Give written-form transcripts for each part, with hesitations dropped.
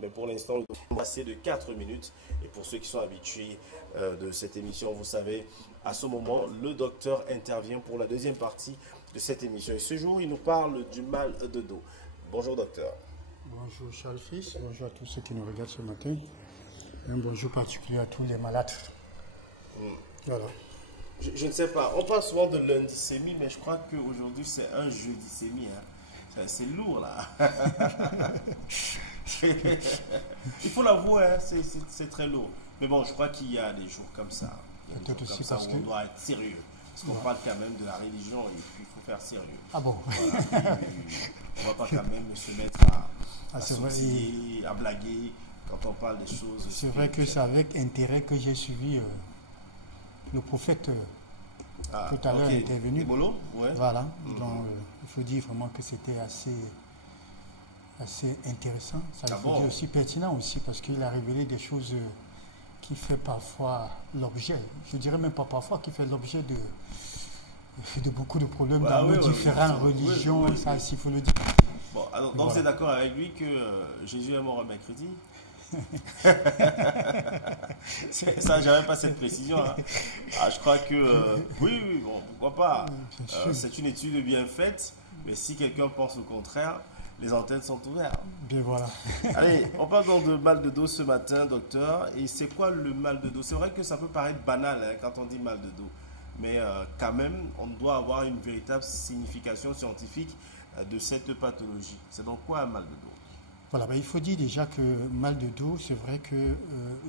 Mais pour l'instant, nous avons passé de 4 minutes. Et pour ceux qui sont habitués de cette émission, vous savez, à ce moment, le docteur intervient pour la deuxième partie de cette émission. Et ce jour, il nous parle du mal de dos. Bonjour docteur. Bonjour Charles Fils, bonjour à tous ceux qui nous regardent ce matin. Un bonjour particulier à tous les malades. Voilà. Je ne sais pas, on parle souvent de lundicémie, mais je crois qu'aujourd'hui c'est un jeudicémie. Hein. C'est lourd là. Il faut l'avouer, hein, c'est très lourd. Mais bon, je crois qu'il y a des jours comme ça. Peut-être aussi parce où on doit être sérieux. Parce qu'on parle quand même de la religion et puis il faut faire sérieux. Ah bon? Voilà. On ne va pas quand même se mettre à sourciller, à blaguer quand on parle des choses. C'est vrai que c'est avec intérêt que j'ai suivi le prophète tout à l'heure intervenu. Bolo, ouais. Voilà. Donc il faut dire vraiment que c'était assez intéressant. Ça il faut dire aussi pertinent aussi parce qu'il a révélé des choses qui fait parfois l'objet, je dirais même pas parfois, qui fait l'objet de beaucoup de problèmes dans nos différentes religions, ça il faut le dire. Bon, alors, donc vous êtes d'accord avec lui que Jésus est mort un mercredi? Ça, j'avais pas cette précision. Hein. Je crois que oui, bon, pourquoi pas. C'est une étude bien faite, mais si quelqu'un pense au contraire, les antennes sont ouvertes. Bien voilà. Allez, on parle donc de mal de dos ce matin, docteur. Et c'est quoi le mal de dos? C'est vrai que ça peut paraître banal hein, quand on dit mal de dos, mais quand même, on doit avoir une véritable signification scientifique de cette pathologie. C'est donc quoi un mal de dos? Voilà, ben, il faut dire déjà que mal de dos, c'est vrai que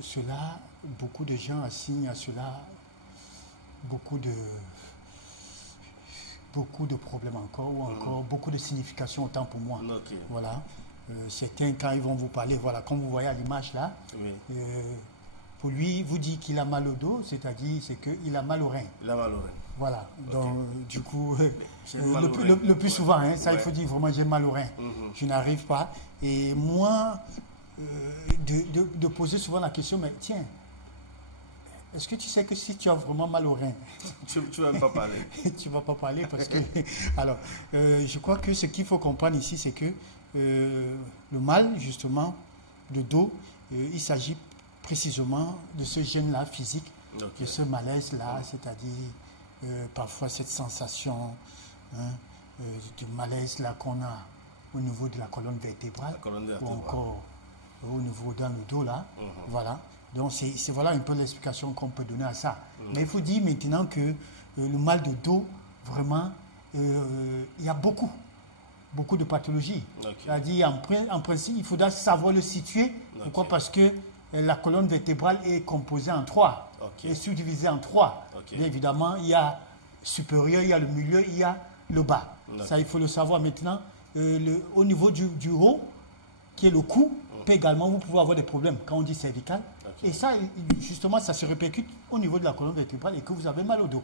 cela, beaucoup de gens assignent à cela beaucoup de problèmes encore, ou encore beaucoup de significations autant pour moi. Okay. Voilà. Certains, quand ils vont vous parler, voilà, comme vous voyez à l'image là, pour lui, vous dit qu'il a mal au dos, c'est-à-dire c'est qu'il a mal au rein. Il a mal au rein. Voilà. Donc, du coup, le plus souvent, hein, ça il faut dire vraiment j'ai mal au rein. Je n'arrive pas. Et moi, de poser souvent la question, mais tiens, est-ce que tu sais que si tu as vraiment mal au rein, tu ne vas pas parler. Tu ne vas pas parler parce que... Alors, je crois que ce qu'il faut comprendre ici, c'est que le mal, justement, de dos, il s'agit précisément de ce gène-là physique, de ce malaise-là, c'est-à-dire parfois cette sensation de malaise-là qu'on a au niveau de la colonne vertébrale, ou encore au niveau dans le dos, là. Voilà. Donc, c'est voilà un peu l'explication qu'on peut donner à ça. Mais il faut dire maintenant que le mal de dos, vraiment, il y a beaucoup de pathologies. C'est-à-dire, en principe, il faudra savoir le situer. Pourquoi? Parce que la colonne vertébrale est composée en 3, est subdivisée en 3. Bien évidemment, il y a supérieur, il y a le milieu, il y a le bas. Ça, il faut le savoir maintenant. Au niveau du haut, qui est le cou, peut également, vous pouvez avoir des problèmes quand on dit cervical. Et ça, justement, ça se répercute au niveau de la colonne vertébrale et que vous avez mal au dos.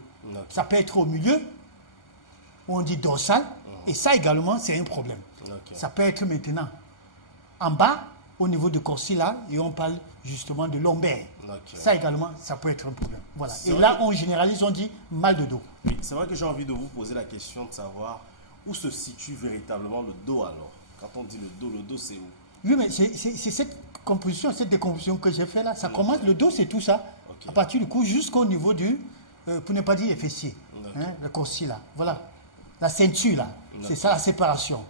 Ça peut être au milieu, où on dit dorsal, et ça également, c'est un problème. Ça peut être maintenant en bas, au niveau du corset là, et on parle justement de lombaire. Ça également, ça peut être un problème. Voilà. Et là, on généralise, on dit mal de dos. Oui, c'est vrai que j'ai envie de vous poser la question de savoir où se situe véritablement le dos alors. Quand on dit le dos c'est où? Oui, mais c'est cette composition, cette décomposition que j'ai fait là. Ça commence, le dos, c'est tout ça. À partir du cou jusqu'au niveau du, pour ne pas dire les fessiers, hein, le corset là. Voilà. La ceinture là. C'est ça la séparation.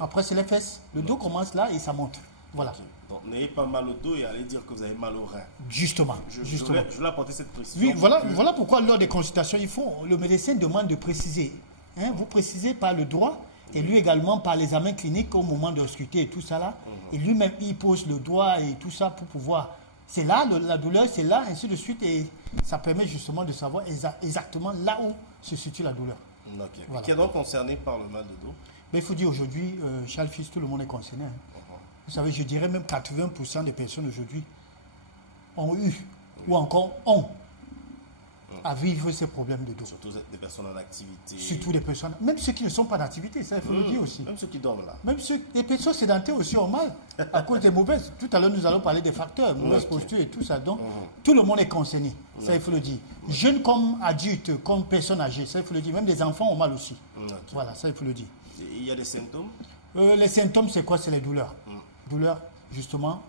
Après, c'est les fesses. Le dos commence là et ça monte. Voilà. Donc, n'ayez pas mal au dos et allez dire que vous avez mal au rein. Justement. Je voulais apporter cette précision. Oui, voilà pourquoi lors des consultations, le médecin demande de préciser. Hein, vous précisez par le droit et lui également par l'examen clinique au moment de scruter et tout ça là. Et lui-même, il pose le doigt et tout ça pour pouvoir... C'est là, la douleur, c'est là, ainsi de suite. Et ça permet justement de savoir exactement là où se situe la douleur. Voilà. Qui est donc concerné par le mal de dos? Mais il faut dire aujourd'hui, Charles Fils, tout le monde est concerné. Hein. Vous savez, je dirais même 80% des personnes aujourd'hui ont eu ou encore ont à vivre ces problèmes de dos. Surtout des personnes en activité. Surtout des personnes, même ceux qui ne sont pas en activité, ça il faut le dire aussi. Même ceux qui dorment là. Même les personnes sédentaires aussi ont mal à cause des mauvaises. Tout à l'heure, nous allons parler des facteurs, mauvaise posture et tout ça. Donc, tout le monde est concerné, ça il faut le dire. Jeunes comme adultes, comme personnes âgées, ça il faut le dire. Même les enfants ont mal aussi. Voilà, ça il faut le dire. Et il y a des symptômes? Les symptômes, c'est quoi? C'est les douleurs. Douleurs, justement,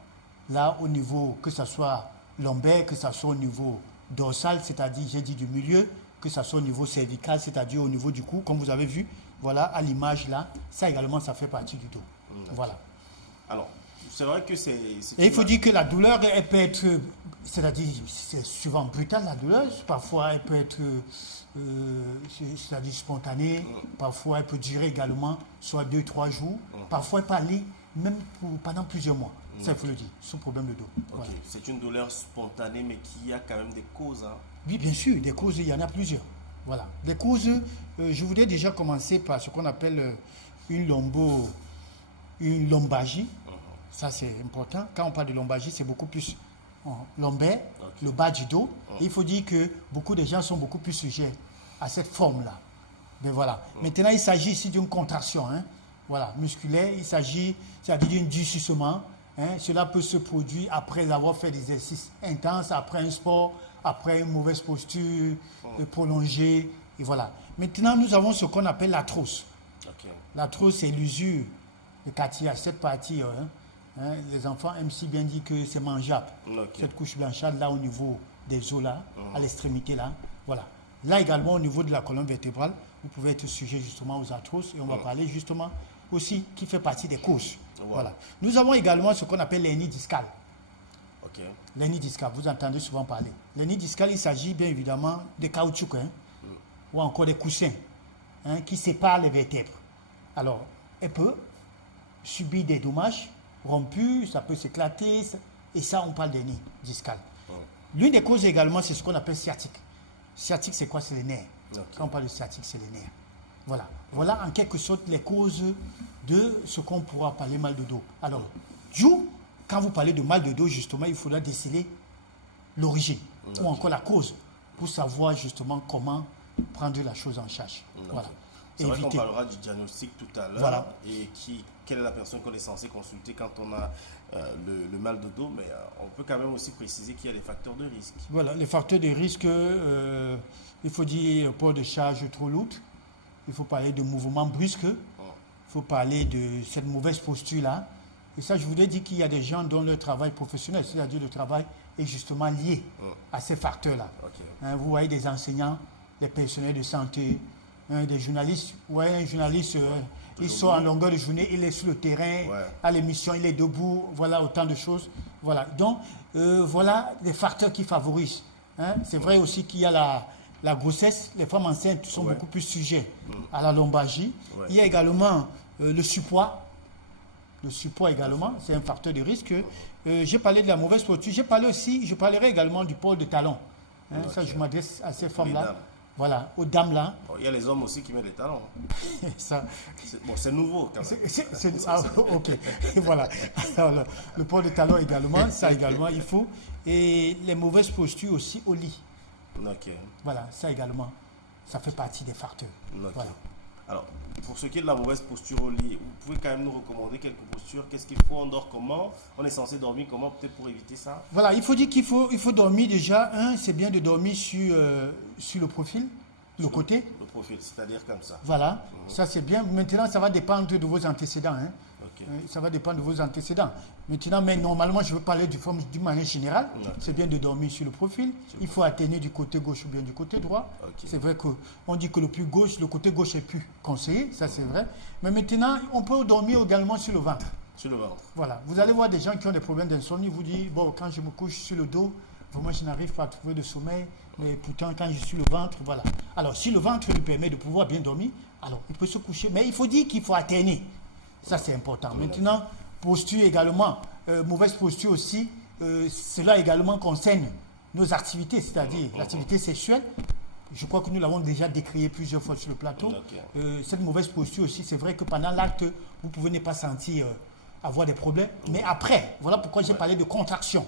là au niveau, que ce soit lombaire, que ce soit au niveau dorsal, c'est-à-dire, j'ai dit du milieu, que ce soit au niveau cervical, c'est-à-dire au niveau du cou, comme vous avez vu, voilà, à l'image là, ça également, ça fait partie du dos. Voilà. Alors, c'est vrai que c'est... Et il faut dire que la douleur, elle peut être, c'est-à-dire, c'est souvent brutal la douleur, parfois elle peut être, c'est-à-dire spontanée, parfois elle peut durer également, soit 2-3 jours, parfois elle peut aller même pendant plusieurs mois, ça il faut le dire, sous problème de dos. Voilà. C'est une douleur spontanée, mais qui a quand même des causes. Hein. Oui, bien sûr, des causes, il y en a plusieurs. Voilà. Des causes, je voudrais déjà commencer par ce qu'on appelle une lombalgie. Ça, c'est important. Quand on parle de lombalgie, c'est beaucoup plus lombaire, le bas du dos. Et il faut dire que beaucoup de gens sont beaucoup plus sujets à cette forme-là. Mais voilà. Maintenant, il s'agit ici d'une contraction, hein. Voilà, musculaire. Il s'agit, c'est-à-dire d'un durcissement. Hein. Cela peut se produire après avoir fait des exercices intenses, après un sport, après une mauvaise posture prolongée. Et voilà. Maintenant, nous avons ce qu'on appelle l'arthrose. L'arthrose, c'est l'usure de cartilage, cette partie. Hein, les enfants aiment si bien dire que c'est mangeable. Cette couche blanchâtre là au niveau des os là, à l'extrémité là. Voilà. Là également au niveau de la colonne vertébrale, vous pouvez être sujet justement aux arthroses et on va parler justement aussi qui fait partie des causes. Voilà. Nous avons également ce qu'on appelle l'hernie discale. L'hernie discale, vous entendez souvent parler. L'hernie discale, il s'agit bien évidemment de caoutchouc ou encore des coussins qui séparent les vertèbres. Alors, elle peut subir des dommages rompu, ça peut s'éclater, et ça, on parle d'hernie discale. L'une des causes également, c'est ce qu'on appelle sciatique. Sciatique, c'est quoi? C'est les nerfs. Quand on parle de sciatique, c'est les nerfs. Voilà. Voilà en quelque sorte les causes de ce qu'on pourra parler mal de dos. Alors, quand vous parlez de mal de dos, justement, il faudra déceler l'origine ou encore la cause pour savoir justement comment prendre la chose en charge. Voilà. C'est vrai qu'on parlera du diagnostic tout à l'heure. Voilà. Et quelle est la personne qu'on est censé consulter quand on a le mal de dos. Mais on peut quand même aussi préciser qu'il y a des facteurs de risque. Voilà, les facteurs de risque, il faut dire port de charge trop lourde. Il faut parler de mouvements brusques. Il faut parler de cette mauvaise posture-là. Et ça, je voudrais dire qu'il y a des gens dont le travail professionnel, c'est-à-dire le travail, est justement lié à ces facteurs-là. Hein, vous voyez des enseignants, des personnels de santé, des journalistes. Ouais, un journaliste, il sort en longueur de journée, il est sur le terrain, à l'émission, il est debout, voilà, autant de choses. Voilà. Donc, voilà les facteurs qui favorisent. Hein. C'est vrai aussi qu'il y a la grossesse, les femmes enceintes sont beaucoup plus sujets à la lombalgie. Il y a également le surpoids. Le surpoids également, c'est un facteur de risque. J'ai parlé de la mauvaise posture. Je parlerai également du port de talons. Hein, ça, je m'adresse à ces femmes-là. Voilà, aux dames là. Il y a les hommes aussi qui mettent des talons. C'est nouveau quand même. Ok, voilà. Alors, le port de talons également, ça également, il faut. Et les mauvaises postures aussi au lit. Voilà, ça également, ça fait partie des facteurs. Voilà. Alors, pour ce qui est de la mauvaise posture au lit, vous pouvez quand même nous recommander quelques postures. Qu'est-ce qu'il faut? On dort comment? On est censé dormir comment, peut-être pour éviter ça? Voilà, il faut dire qu'il faut dormir déjà. C'est bien de dormir sur le profil, le côté. Le profil, c'est-à-dire comme ça. Voilà, ça c'est bien. Maintenant, ça va dépendre de vos antécédents. Hein. Ça va dépendre de vos antécédents. Maintenant, mais normalement, je veux parler d'une manière générale. C'est bien de dormir sur le profil. Il faut alterner du côté gauche ou bien du côté droit. C'est vrai qu'on dit que le côté gauche est plus conseillé, ça c'est vrai. Mais maintenant, on peut dormir également sur le ventre. Sur le ventre. Voilà. Vous allez voir des gens qui ont des problèmes d'insomnie. Vous dites, bon, quand je me couche sur le dos, vraiment, je n'arrive pas à trouver de sommeil. Mais pourtant, quand je suis le ventre, voilà. Alors, si le ventre lui permet de pouvoir bien dormir, alors il peut se coucher. Mais il faut dire qu'il faut alterner. Ça, c'est important. Maintenant, posture également, mauvaise posture aussi, cela également concerne nos activités, c'est-à-dire l'activité sexuelle. Je crois que nous l'avons déjà décrié plusieurs fois sur le plateau. Cette mauvaise posture aussi, c'est vrai que pendant l'acte, vous pouvez ne pas sentir avoir des problèmes. Mais après, voilà pourquoi j'ai parlé de contraction.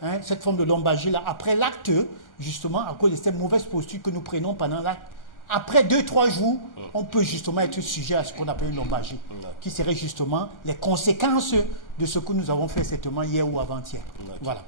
Hein, cette forme de lombalgie-là, après l'acte, justement, à cause de cette mauvaise posture que nous prenons pendant l'acte, après 2-3 jours, on peut justement être sujet à ce qu'on appelle une lombalgie, qui serait justement les conséquences de ce que nous avons fait certainement hier ou avant-hier. Voilà.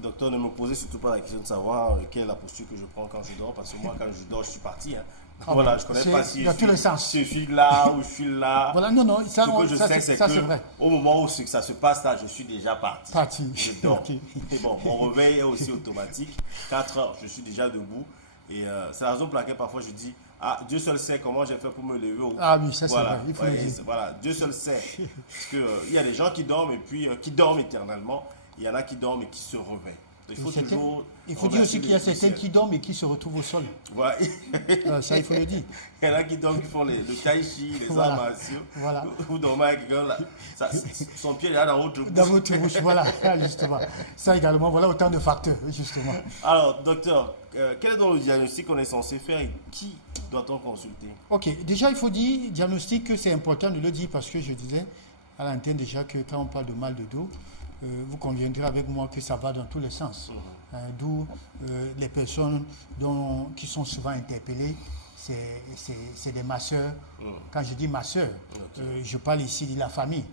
Docteur, ne me posez surtout pas la question de savoir quelle est la posture que je prends quand je dors, parce que moi, quand je dors, je suis parti. Hein. Voilà, je ne connais pas si dans tous les sens. je suis là ou je suis là. Voilà, non, ça, Ce que je sais, c'est que vrai. au moment où ça se passe là, je suis déjà parti. Je dors. Okay. Et bon, mon réveil est aussi automatique. 4 heures, je suis déjà debout. Et c'est la raison pour laquelle parfois je dis, ah, Dieu seul sait comment j'ai fait pour me lever. Ah oui, ça voilà. c'est vrai, il faut le dire. Voilà, Dieu seul sait. Parce qu'il y a des gens qui dorment et puis qui dorment éternellement. Il y en a qui dorment et qui se réveillent. Il faut dire aussi qu'il y a certains qui dorment et qui se retrouvent au sol. Voilà. Ça, il faut le dire. Il y en a qui dorment, qui font le tai chi, les arts martiaux. Voilà. Vous dormez avec quelqu'un là. Son pied est là dans votre bouche. Dans votre bouche, voilà, justement. Ça également, voilà autant de facteurs, justement. Alors, docteur, quel est donc le diagnostic qu'on est censé faire et qui doit-on consulter? Ok, déjà, il faut dire, diagnostic, que c'est important de le dire parce que je disais à l'antenne déjà que quand on parle de mal de dos, vous conviendrez avec moi que ça va dans tous les sens. D'où les personnes qui sont souvent interpellées, c'est des masseurs. Quand je dis masseur, je parle ici de la famille.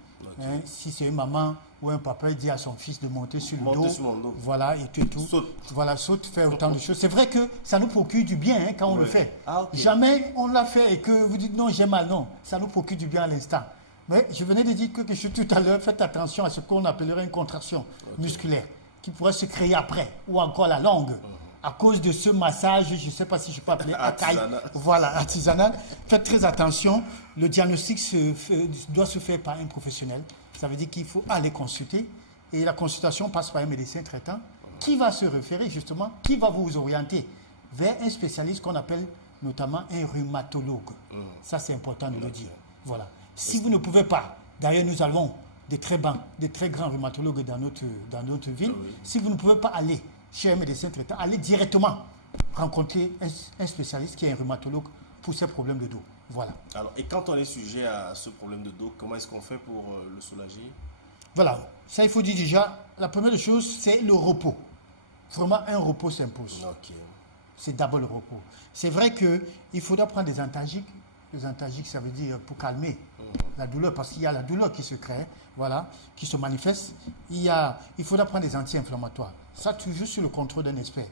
Si c'est une maman ou un papa, il dit à son fils de monter sur le dos. Voilà, et tout. Saute. Voilà, saute, faire autant de choses. C'est vrai que ça nous procure du bien quand on le fait. Ah, okay. Jamais on l'a fait et que vous dites non, j'ai mal. Non, ça nous procure du bien à l'instant. Mais je venais de dire quelque chose tout à l'heure, faites attention à ce qu'on appellerait une contraction musculaire qui pourrait se créer après, ou encore la langue, à cause de ce massage, je ne sais pas si je peux appeler artisanal. Faites très attention, le diagnostic doit se faire par un professionnel. Ça veut dire qu'il faut aller consulter, et la consultation passe par un médecin traitant qui va se référer justement, qui va vous orienter vers un spécialiste qu'on appelle notamment un rhumatologue. Ça, c'est important de le dire. Voilà. Si vous ne pouvez pas, d'ailleurs nous avons des très grands rhumatologues dans notre ville, si vous ne pouvez pas aller chez un médecin traitant, allez directement rencontrer un spécialiste qui est un rhumatologue pour ces problèmes de dos. Voilà. Alors, et quand on est sujet à ce problème de dos, comment est-ce qu'on fait pour le soulager? Voilà, ça il faut dire déjà, la première chose c'est le repos. Vraiment un repos s'impose. Okay. C'est d'abord le repos. C'est vrai qu'il faudra prendre des antalgiques. Les antalgiques, ça veut dire pour calmer la douleur, parce qu'il y a la douleur qui se crée, voilà, qui se manifeste. Il faudra prendre des anti-inflammatoires. Ça, toujours sur le contrôle d'un expert.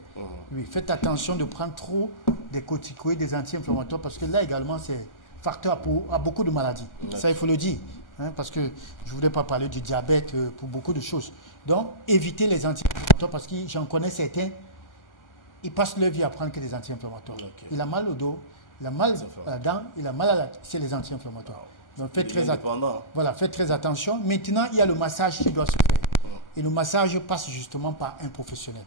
Oui, faites attention de prendre trop des corticoïdes, des anti-inflammatoires, parce que là également, c'est facteur à beaucoup de maladies. Ça, il faut le dire, hein, parce que je ne voudrais pas parler du diabète pour beaucoup de choses. Donc, évitez les anti-inflammatoires, parce que j'en connais certains, ils passent leur vie à prendre que des anti-inflammatoires. Il a mal au dos, il a mal à la dent, il a mal à c'est les anti-inflammatoires. Donc faites très attention. Maintenant, il y a le massage qui doit se faire. Et le massage passe justement par un professionnel.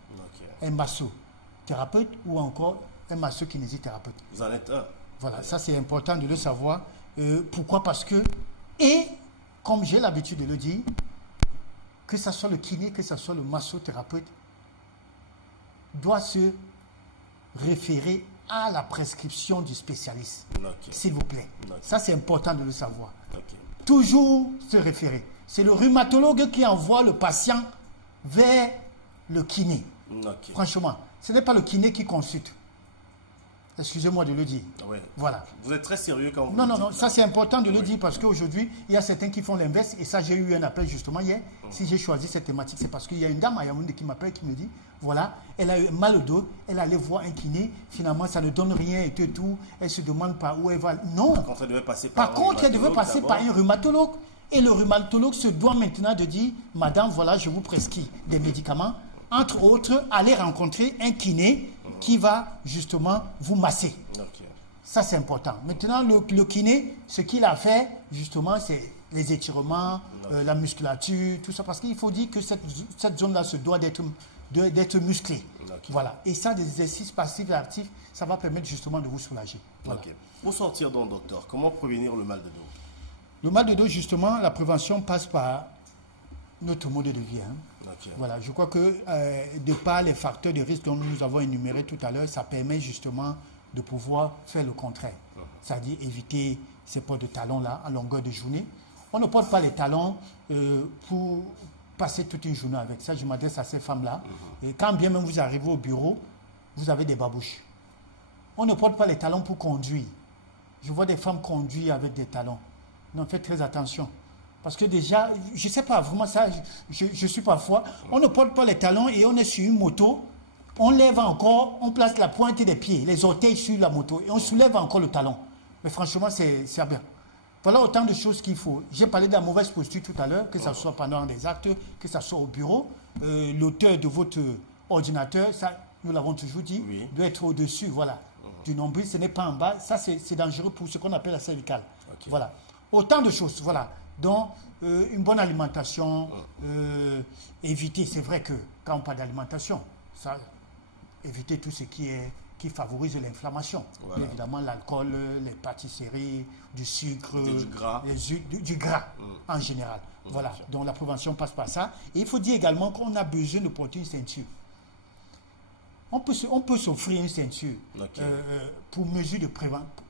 Un massothérapeute ou encore un masso-kinésithérapeute. Vous en êtes un. Voilà, ça c'est important de le savoir. Pourquoi? Parce que, et comme j'ai l'habitude de le dire, que ce soit le kiné, que ce soit le massothérapeute, doit se référer à la prescription du spécialiste, s'il vous plaît. Ça, c'est important de le savoir. Toujours se référer. C'est le rhumatologue qui envoie le patient vers le kiné. Franchement, ce n'est pas le kiné qui consulte. Excusez-moi de le dire. Voilà. Vous êtes très sérieux quand vous Non, ça c'est important de le dire parce qu'aujourd'hui, il y a certains qui font l'inverse. Et ça, j'ai eu un appel justement hier. Si j'ai choisi cette thématique, c'est parce qu'il y a une dame à Yaoundé qui m'appelle, qui me dit, voilà, elle a eu mal au dos, elle allait voir un kiné, finalement ça ne donne rien et tout. Elle se demande par où elle va. Non. Par contre, elle devait passer par un rhumatologue. Et le rhumatologue se doit maintenant de dire, madame, voilà, je vous prescris des médicaments. Entre autres, allez rencontrer un kiné qui va justement vous masser. Ça, c'est important. Maintenant, le kiné, ce qu'il a fait, justement, c'est les étirements, la musculature, tout ça. Parce qu'il faut dire que cette zone-là se doit d'être musclée. Voilà. Et ça, des exercices passifs et actifs, ça va permettre justement de vous soulager. Voilà. Pour sortir donc, docteur, comment prévenir le mal de dos? Le mal de dos, justement, la prévention passe par notre mode de vie. Voilà, je crois que de par les facteurs de risque dont nous avons énumérés tout à l'heure, ça permet justement de pouvoir faire le contraire. C'est-à-dire éviter ces ports de talons-là en longueur de journée. On ne porte pas les talons pour passer toute une journée avec ça. Je m'adresse à ces femmes-là. Et quand bien même vous arrivez au bureau, vous avez des babouches. On ne porte pas les talons pour conduire. Je vois des femmes conduire avec des talons. Non, faites très attention. Parce que déjà, je ne sais pas, vraiment ça, je suis parfois, on ne porte pas les talons et on est sur une moto, On lève encore, on place la pointe des pieds, les orteils sur la moto et on soulève encore le talon. Mais franchement, c'est bien. Voilà autant de choses qu'il faut. J'ai parlé de la mauvaise posture tout à l'heure, que ce soit pendant des actes, que ce soit au bureau. L'auteur de votre ordinateur, ça, nous l'avons toujours dit, doit être au-dessus, voilà, du nombril. Ce n'est pas en bas. Ça, c'est dangereux pour ce qu'on appelle la cervicale. Okay. Voilà. Autant de choses, voilà. Donc, une bonne alimentation, éviter, c'est vrai que quand on parle d'alimentation, ça, éviter tout ce qui favorise l'inflammation. Voilà. Évidemment, l'alcool, les pâtisseries, du sucre, du gras en général. Voilà. Donc, la prévention passe par ça. Et il faut dire également qu'on a besoin de porter une ceinture. On peut s'offrir une ceinture pour mesure de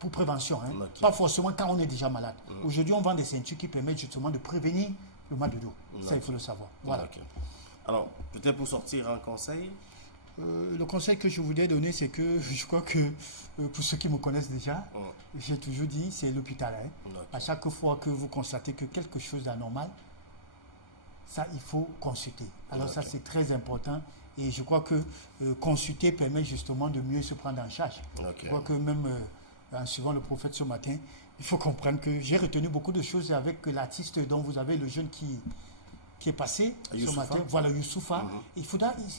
prévention. Hein. Pas forcément quand on est déjà malade. Aujourd'hui, on vend des ceintures qui permettent justement de prévenir le mal de dos. Ça, il faut le savoir. Voilà. Alors, peut-être pour sortir un conseil. Le conseil que je voudrais donner, c'est que je crois que pour ceux qui me connaissent déjà, j'ai toujours dit, c'est l'hôpital. Hein. À chaque fois que vous constatez que quelque chose d'anormal, ça, il faut consulter. Alors ça, c'est très important. Et je crois que consulter permet justement de mieux se prendre en charge. Je crois que même en suivant le prophète ce matin, il faut comprendre que j'ai retenu beaucoup de choses avec l'artiste dont vous avez le jeune qui est passé ce matin. Voilà, Youssoufa.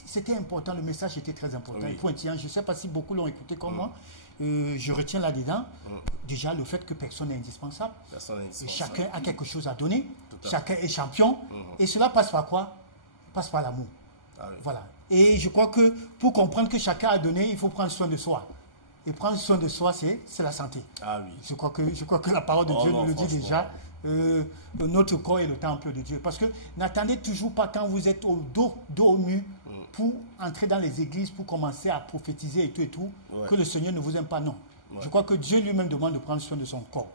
C'était important, le message était très important. Et pointillant, je ne sais pas si beaucoup l'ont écouté comme moi. Je retiens là-dedans, déjà le fait que personne n'est indispensable. Chacun a quelque chose à donner. Chacun est champion. Et cela passe par quoi? Passe par l'amour. Voilà. Et je crois que pour comprendre que chacun a donné, il faut prendre soin de soi. Et prendre soin de soi, c'est la santé. Je crois que la parole de Dieu nous le dit déjà. Notre corps est le temple de Dieu. Parce que n'attendez toujours pas quand vous êtes au dos au mur pour entrer dans les églises, pour commencer à prophétiser et tout, que le Seigneur ne vous aime pas. Non. Je crois que Dieu lui-même demande de prendre soin de son corps.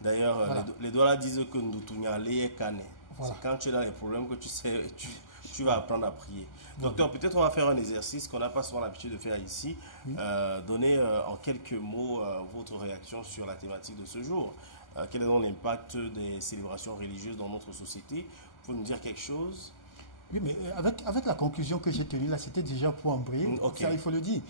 D'ailleurs, les doigts disent que nous tournons les canets. C'est quand tu es dans les problèmes que tu vas apprendre à prier. Docteur, peut-être on va faire un exercice qu'on n'a pas souvent l'habitude de faire ici. Donner en quelques mots votre réaction sur la thématique de ce jour. Quel est donc l'impact des célébrations religieuses dans notre société? Vous pouvez nous dire quelque chose? Oui, mais avec la conclusion que j'ai tenue là, c'était déjà pour embrayer. Ça, il faut le dire.